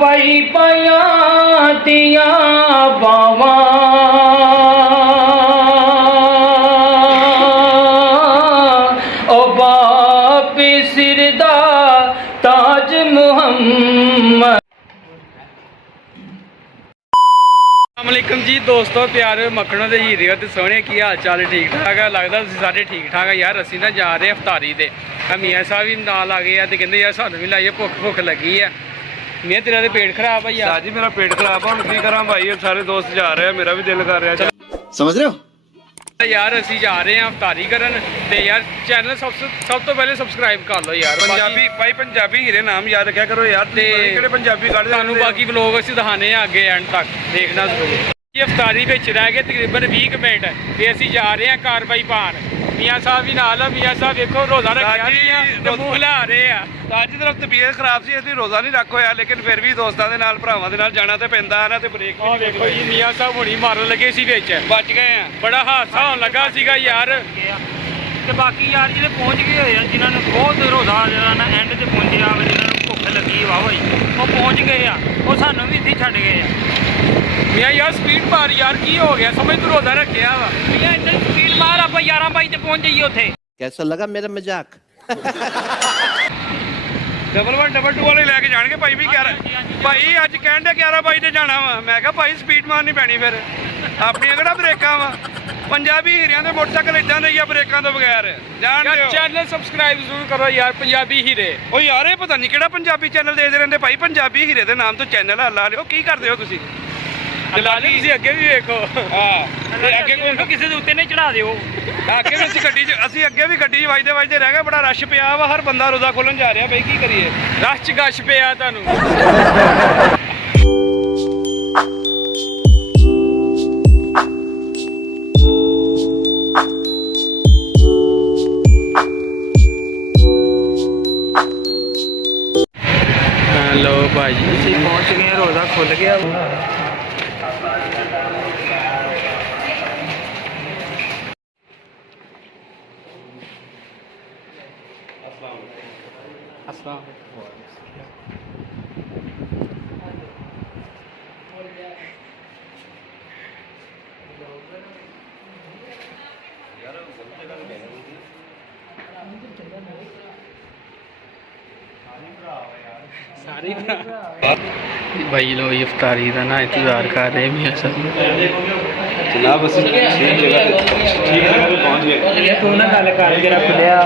पाई पाया दिया बावा ओ बाप सिरदा ताज मुहम्मद। अस्सलामुअलैकुम जी दोस्तों, प्यारे मक्खणों के हीरे तो सोहने की हाल चाल ठीक ठाक है। लगता तुम सारे ठीक ठाक है यार। असी ना जा रहे हैं अफतारी दे। मियाँ साहब भी नाल आ गए हैं तो कहते यार सानू भी लाइए, भुख भुख लगी है। मियाँ तेरा तो पेट खराब है यार। जी मेरा पेट खराब है, की करा भाई, सारे दोस्त जा रहे हैं, मेरा भी दिल कर रहा है। समझ रहे हो यार असी जा रहे हैं अफतारी करन ते यार चैनल सब तो पहले सबसक्राइब कर लो यार। पंजाबी भाई पंजाबी हीरे नाम याद रखा करो यार। ते पंजाबी सानू बाकी व्लॉग असी दिखाने हैं आगे एंड तक देखना जरूर। ये अफतारी विच रह गए तकरीबन 20 मिनट ते असी जा रहे हैं कार्रवाई पान। मियाँ साहब भी नाल है। मियाँ साहब देखो रोजा रखा मुँह ला रहे हैं। ਅੱਜ ਤਰਫ ਤਬੀਅਤ ਖਰਾਬ ਸੀ, ਅਸੀਂ ਰੋਜ਼ਾ ਨਹੀਂ ਰੱਖ ਹੋਇਆ, ਲੇਕਿਨ ਫਿਰ ਵੀ ਦੋਸਤਾਂ ਦੇ ਨਾਲ ਭਰਾਵਾਂ ਦੇ ਨਾਲ ਜਾਣਾ ਤੇ ਪੈਂਦਾ ਹੈ ਨਾ। ਤੇ ਬ੍ਰੇਕ ਆਹ ਦੇਖੋ ਜੀ ਮੀਆਂ ਸਾਹਿਬ ਹੁਣੀ ਮਾਰਨ ਲੱਗੇ ਸੀ ਵਿੱਚ, ਬਚ ਗਏ ਆ। ਬੜਾ ਹਾਦਸਾ ਹੋਣ ਲੱਗਾ ਸੀਗਾ ਯਾਰ। ਤੇ ਬਾਕੀ ਯਾਰ ਜਿਹੜੇ ਪਹੁੰਚ ਗਏ ਹੋਏ ਆ, ਜਿਨ੍ਹਾਂ ਨੂੰ ਬਹੁਤ ਰੋਜ਼ਾ ਜਿਹੜਾ ਨਾ ਐਂਡ ਤੇ ਪਹੁੰਚਿਆ ਵਾ, ਜਿਨ੍ਹਾਂ ਨੂੰ ਭੁੱਖ ਲੱਗੀ ਵਾਹ ਭਾਈ ਉਹ ਪਹੁੰਚ ਗਏ ਆ, ਉਹ ਸਾਨੂੰ ਵੀ ਇੱਥੇ ਛੱਡ ਗਏ ਆ। ਮੀਆਂ ਯਾਰ ਸਪੀਡ ਮਾਰ ਯਾਰ, ਕੀ ਹੋ ਗਿਆ? ਸਮਝ ਤੂੰ ਰੋਜ਼ਾ ਰੱਖਿਆ ਵਾ। ਮੀਆਂ ਇੱਦਾਂ ਸਪੀਡ ਮਾਰ, ਆਪਾਂ 11 ਬਾਈ ਤੇ ਪਹੁੰਚ ਜਾਈਏ ਉੱਥੇ। कैसा लगा मेरा मजाक ਡਬਲ 1 ਡਬਲ 2 ਵਾਲੇ ਲੈ ਕੇ ਜਾਣਗੇ ਭਾਈ ਵੀ 11 ਭਾਈ ਅੱਜ ਕਹਿੰਦੇ 11 ਬਾਈ ਤੇ ਜਾਣਾ ਵਾ। ਮੈਂ ਕਿਹਾ ਭਾਈ ਸਪੀਡ ਮਾਰਨੀ ਪੈਣੀ, ਫਿਰ ਆਪਣੀਆਂ ਕਿਹੜਾ ਬ੍ਰੇਕਾਂ ਵਾ। ਪੰਜਾਬੀ ਹੀਰਿਆਂ ਦੇ ਮੋਟਰਸਾਈਕਲ ਇਦਾਂ ਦੇ ਹੀ ਆ ਬ੍ਰੇਕਾਂ ਤੋਂ ਬਗੈਰ। ਜਾਣ ਦਿਓ ਚੈਨਲ ਸਬਸਕ੍ਰਾਈਬ ਜ਼ਰੂਰ ਕਰੋ ਯਾਰ, ਪੰਜਾਬੀ ਹੀਰੇ। ਉਹ ਯਾਰ ਇਹ ਪਤਾ ਨਹੀਂ ਕਿਹੜਾ ਪੰਜਾਬੀ ਚੈਨਲ ਦੇਖਦੇ ਰਹਿੰਦੇ ਭਾਈ। ਪੰਜਾਬੀ ਹੀਰੇ ਦੇ ਨਾਮ ਤੋਂ ਚੈਨਲ ਲਾ ਲਿਓ। ਕੀ ਕਰਦੇ ਹੋ ਤੁਸੀਂ? ਦਲਾਲੀ ਤੁਸੀਂ ਅੱਗੇ ਵੀ ਵੇਖੋ। ਹਾਂ ਅੱਗੇ ਕੋਈ ਕਿਸੇ ਦੇ ਉੱਤੇ ਨਹੀਂ ਚੜਾ ਦਿਓ। ਅੱਗੇ ਵੀ ਅਸੀਂ ਗੱਡੀ 'ਚ ਅੱਗੇ ਵੀ ਗੱਡੀ 'ਚ ਵੱਜਦੇ ਰਹਿ ਗਏ। ਬੜਾ ਰਸ਼ ਪਿਆ ਵਾ, ਹਰ ਬੰਦਾ ਰੋਜ਼ਾ ਖੋਲਣ ਜਾ ਰਿਹਾ ਬਈ, ਕੀ ਕਰੀਏ? ਰਸ਼ ਚ ਗਸ਼ ਪਿਆ ਤੁਹਾਨੂੰ। हेलो भाई ਅਸੀਂ ਪਹੁੰਚ ਗਏ ਆ, ਰੋਜ਼ਾ ਖੁੱਲ ਗਿਆ। सारी भाई लो इफ्तारी का ना इंतजार कर रहे हैं मियां साहब। जनाब ਅਸੀਂ ठीक जगह पे पहुंच गए। ਤੂੰ ਨਾ ਗੱਲ ਕਰ ਜਰਾ ਖੁੱਲਿਆ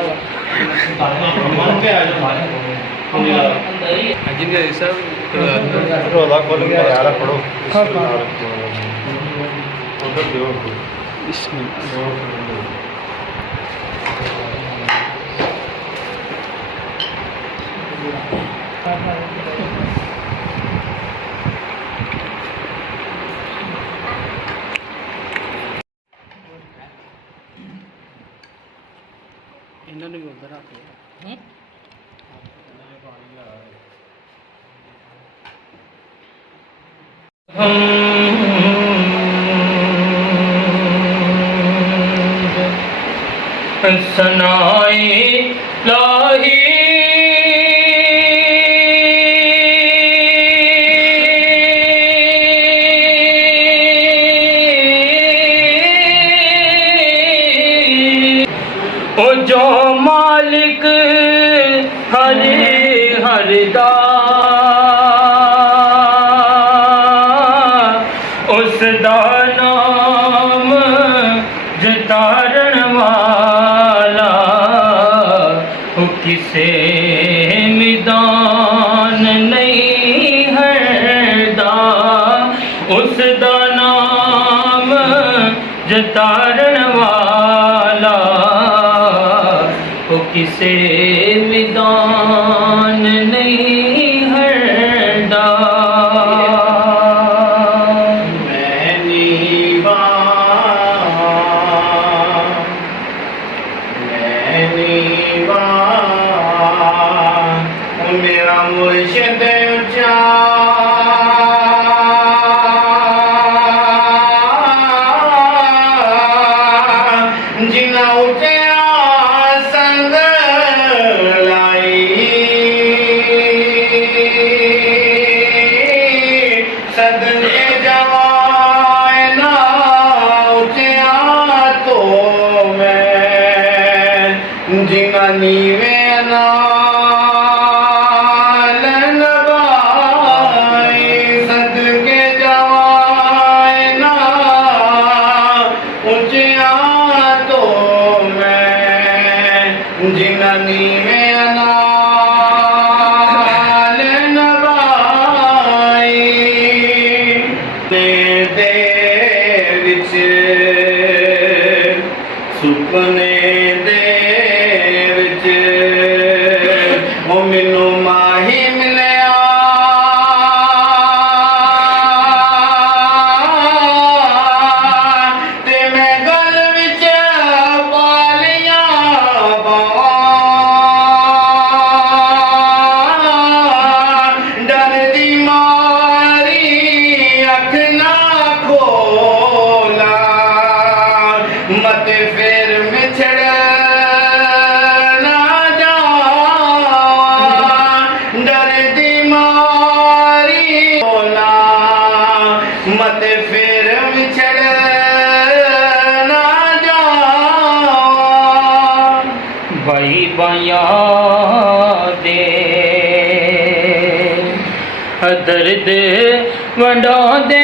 अजीब भाई साहब ਰੋਜ਼ਾ ਖੁੱਲ ਗਿਆ ਯਾਰ। ਫੜੋ ਉਧਰ ਦਿਓ। इन्होंने भी उधर आते हैं। सनाए लाही ओ जो मालिक हर हर दा उस दा नाम जतारण वाला वो किसे मैदान नहीं हरदा। उस दा नाम जतारण वाला वो किसे मैदान नहीं हरदा। मेरा मुर्शिद ऊंचा जिना उठे संग लाई जिना नीवे नाल नभाए सदके जवाए ना ऊंचिया तो मैं जिना नीवे नाल नभाए दे विच सुपने दे विच ओ मैनू माही मिलिया ते मैं गल विच पालियां बावां डर दी मारी अख ना खोला मत फिर मिछड़ ना जावां डर दी मारी खोला मत फिर मिछड़ ना जावां भाई बाया दे दर्द वंडा दे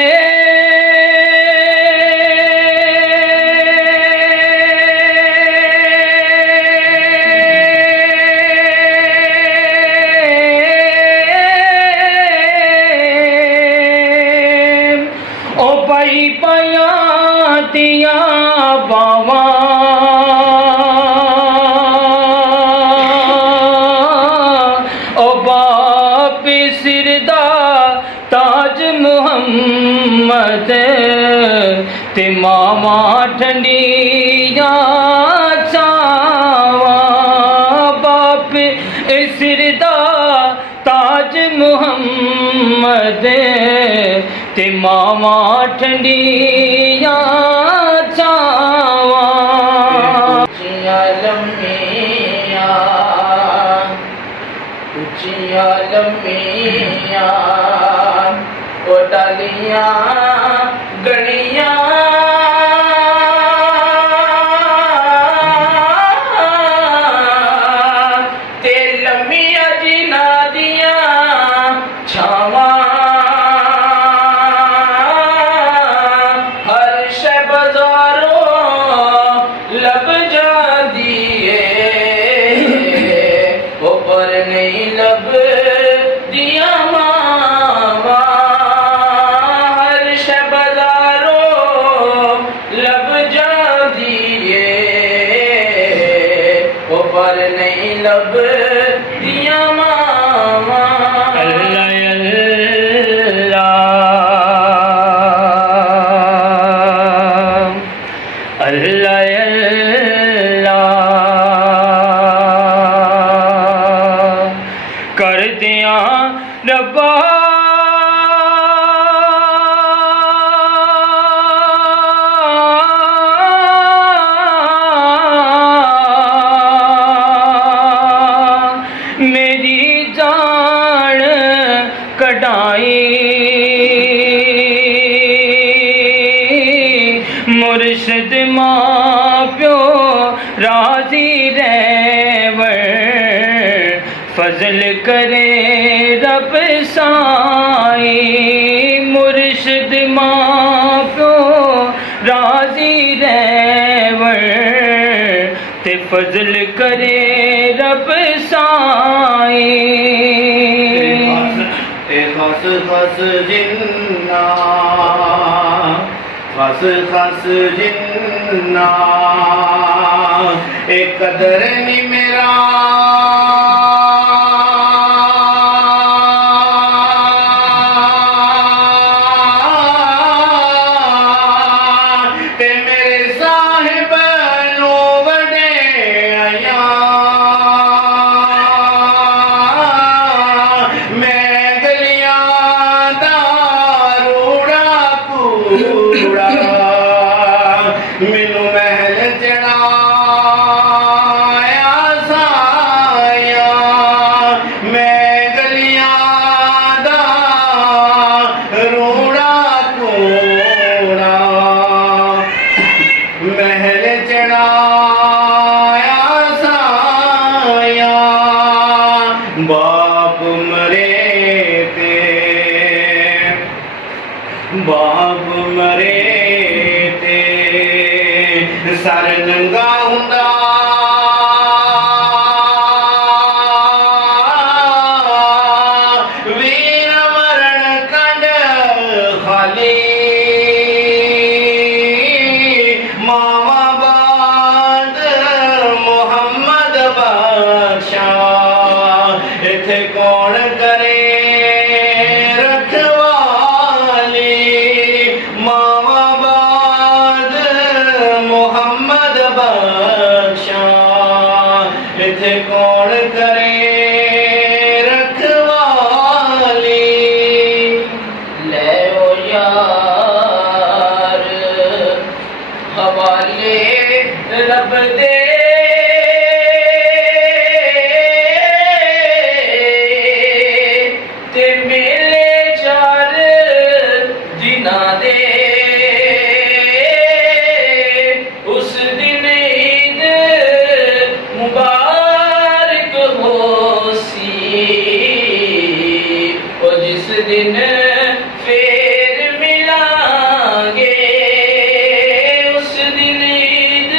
ओ भाई पाया दिया बावा ओ बाप सिरदा ताज मुहम्मद ते मामा ठंडिया चावा बाप सिरदा ताज मुहम्मद ते मामा ठंडिया चावा ऊंचिया लम्मिया ऊंचिया लम्मिया ओ डालियां गड़ियां ते लम्मिया जिना दिया छावां हर शै बाजारों लब जादी ओ पर नहीं लब दिया मावा हर शै बाजारों लब जादी ओ पर नहीं लब दिया मावा अल्लाह अल्लाह अल्लाह कर दिया रब्बा मेरी जान कटाई मुर्शिद माँ प्यो राजी रहवर फजल करे रब साई मुर्शिद माँ प्यो राजी रहवर ते फजल करे रब साई खस खस जिन्ना खस खस जिन्ना एक कदर नी मेरा ते मेरे साहिब नो वडे आया मैं गलियां दा रूड़ा कूड़ा मैनू महल चढ़ाया साया मरे ते बाप मरे ते सर नंगा हुंदा वीर मरण कंड खाली मावा बाद मुहम्मद बादशाह इथे कौन करे रखवाली मावा बाद मुहम्मद बादशाह इथे कौन करे रखवाली ले ओ यार हवाले रब दे ते मेले चार दिना दे उस दिन ईद मुबारक हो सी और जिस दिन फिर मिलांगे उस दिन ईद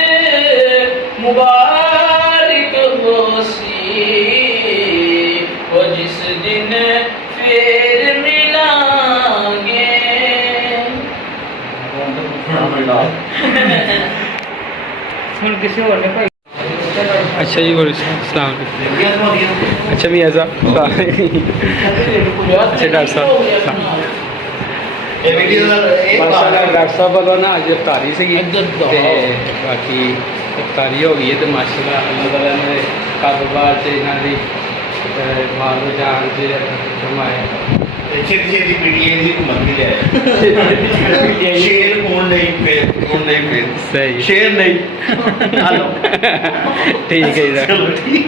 मुबारक हो सी और जिस दिन फिर मिलांगे ਹੁਣ ਕਿਸੇ ਹੋਰ ਨੇ ਭਾਈ अच्छा जी बोलो सलाम अच्छा मियाँ साहब अच्छा डॉक्टर साहब माशाल्लाह डॉक्टर साहब वालों ना अज इफ्तारी सी बाकी इफ्तारी हो गई है तो माशाल्लाह अल्लाह ताला ने कारोबार से इन्हों की माल जान से कमाए छेती छेती पीटीए की मम्मी ले शेर कौन नहीं फिर सही शेर नहीं हेलो ठीक है जी चलो ठीक